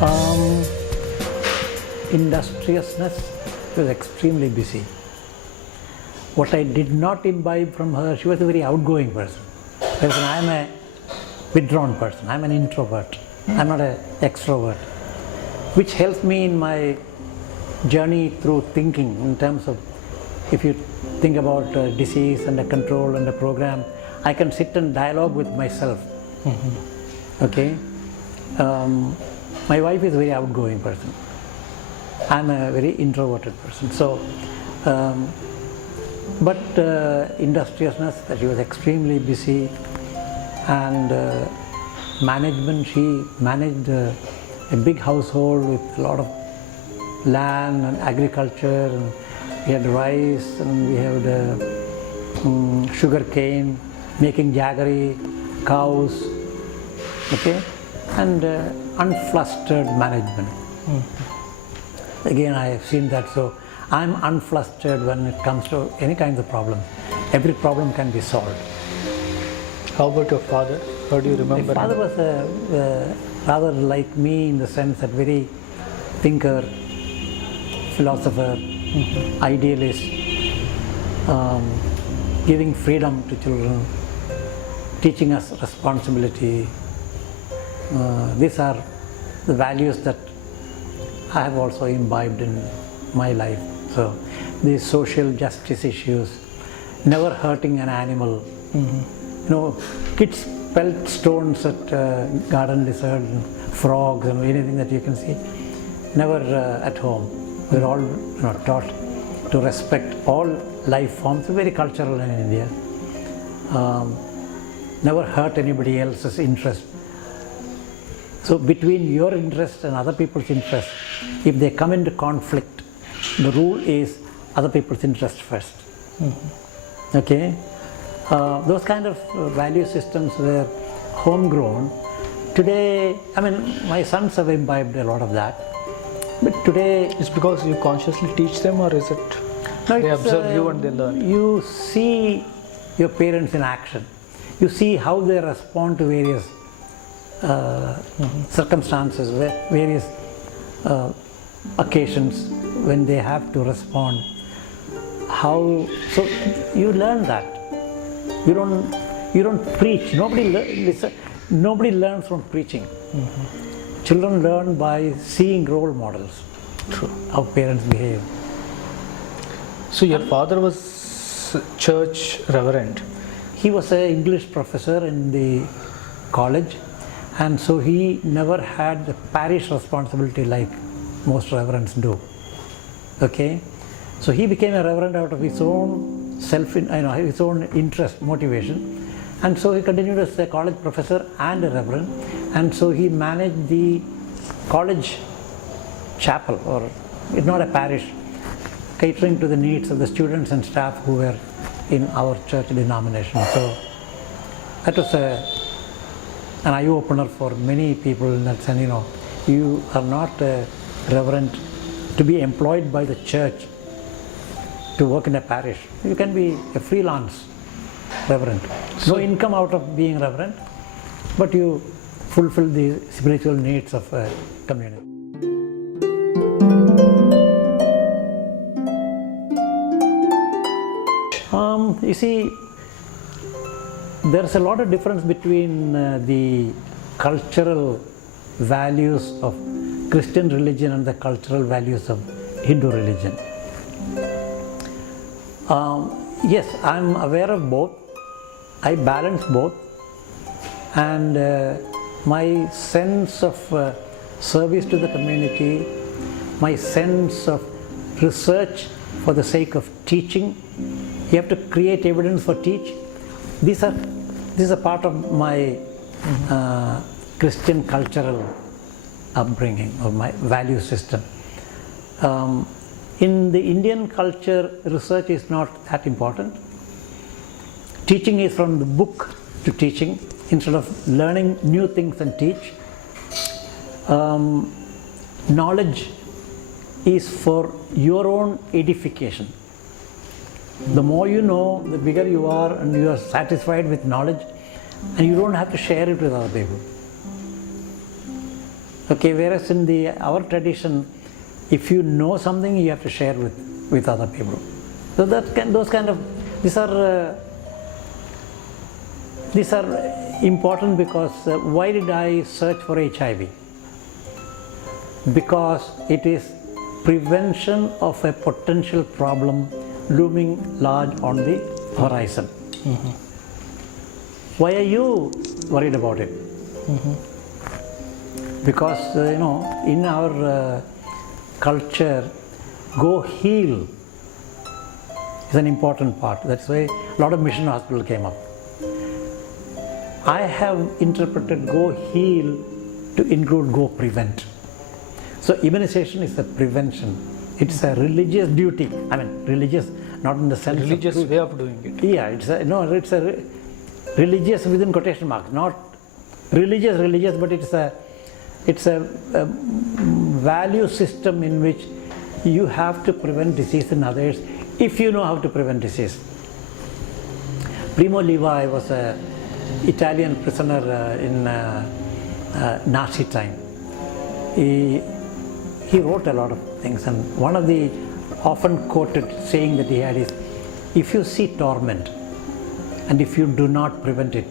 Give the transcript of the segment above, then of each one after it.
Um, Industriousness, she was extremely busy. What I did not imbibe from her, she was a very outgoing person. Whereas I am a withdrawn person, I am an introvert, I am not an extrovert, which helps me in my journey through thinking in terms of, if you think about disease and a control and a program, I can sit and dialogue with myself. Okay. My wife is a very outgoing person. I'm a very introverted person. So, but industriousness, that she was extremely busy, and management, she managed a big household with a lot of land and agriculture, and we had rice and we had sugar cane, making jaggery, cows, okay, and unflustered management. Again, I have seen that, so I'm unflustered when it comes to any kinds of problem. Every problem can be solved. How about your father? How do you remember? My father was rather like me in the sense that very thinker, philosopher, idealist, giving freedom to children, teaching us responsibility. These are the values that I have also imbibed in my life. So these social justice issues, never hurting an animal. You know, kids pelt stones at garden lizard and frogs and anything that you can see. Never at home. We're all taught to respect all life forms. Very cultural in India. Never hurt anybody else's interest. So between your interest and other people's interest, if they come into conflict, the rule is other people's interest first. Okay? Those kind of value systems were homegrown. Today, I mean, my sons have imbibed a lot of that. But today... It's because you consciously teach them, or is it they observe you and they learn? You see your parents in action. You see how they respond to various circumstances, various occasions when they have to respond. So you learn that. You don't preach. Nobody learns from preaching. Children learn by seeing role models. True. How parents behave. So your father was church reverend. He was an English professor in the college, and so he never had the parish responsibility like most reverends do. Okay, so he became a reverend out of his own his own interest, motivation, and so he continued as a college professor and a reverend, and so he managed the college chapel, or it's not a parish, catering to the needs of the students and staff who were in our church denomination. So that was an eye-opener for many people in that sense. You are not a reverend to be employed by the church to work in a parish. You can be a freelance reverend. No income out of being reverend, but you fulfill the spiritual needs of a community. You see, there's a lot of difference between the cultural values of Christian religion and the cultural values of Hindu religion. Yes, I'm aware of both. I balance both, and my sense of service to the community, my sense of research for the sake of teaching. You have to create evidence for teach. This is a part of my Christian cultural upbringing, or my value system. In the Indian culture, research is not that important. Teaching is from the book to teaching, instead of learning new things and teach. Knowledge is for your own edification. The more you know, the bigger you are, and you are satisfied with knowledge, and you don't have to share it with other people. Okay, whereas in our tradition, if you know something, you have to share with other people. So these are important because why did I search for HIV? Because it is prevention of a potential problem looming large on the horizon. Mm-hmm. Why are you worried about it? Mm-hmm. Because in our culture, go heal is an important part. That's why a lot of mission hospital came up. I have interpreted go heal to include go prevent. So immunization is a prevention. It's a religious duty. I mean, religious, not in the sense religious of way of doing it. Yeah, it's a religious within quotation marks, not religious, but it's a value system in which you have to prevent disease in others if you know how to prevent disease. Primo Levi was an Italian prisoner in Nazi time. He wrote a lot of things, and one of the often quoted saying that he had is, if you see torment and if you do not prevent it,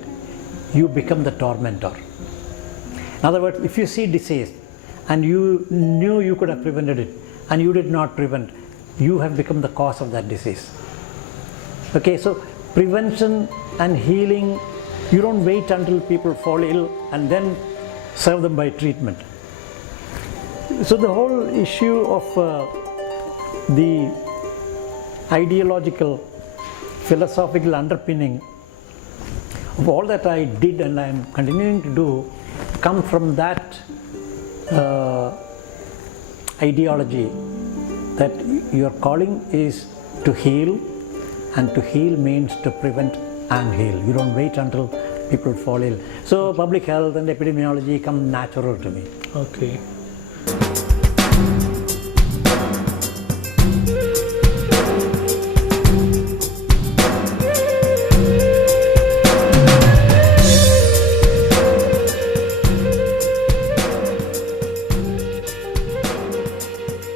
you become the tormentor. In other words, if you see disease and you knew you could have prevented it and you did not prevent, you have become the cause of that disease. Okay, so prevention and healing, you don't wait until people fall ill and then serve them by treatment. So the whole issue of the ideological, philosophical underpinning of all that I did and I am continuing to do come from that ideology that your calling is to heal, and to heal means to prevent and heal. You don't wait until people fall ill. So public health and epidemiology come natural to me. Okay.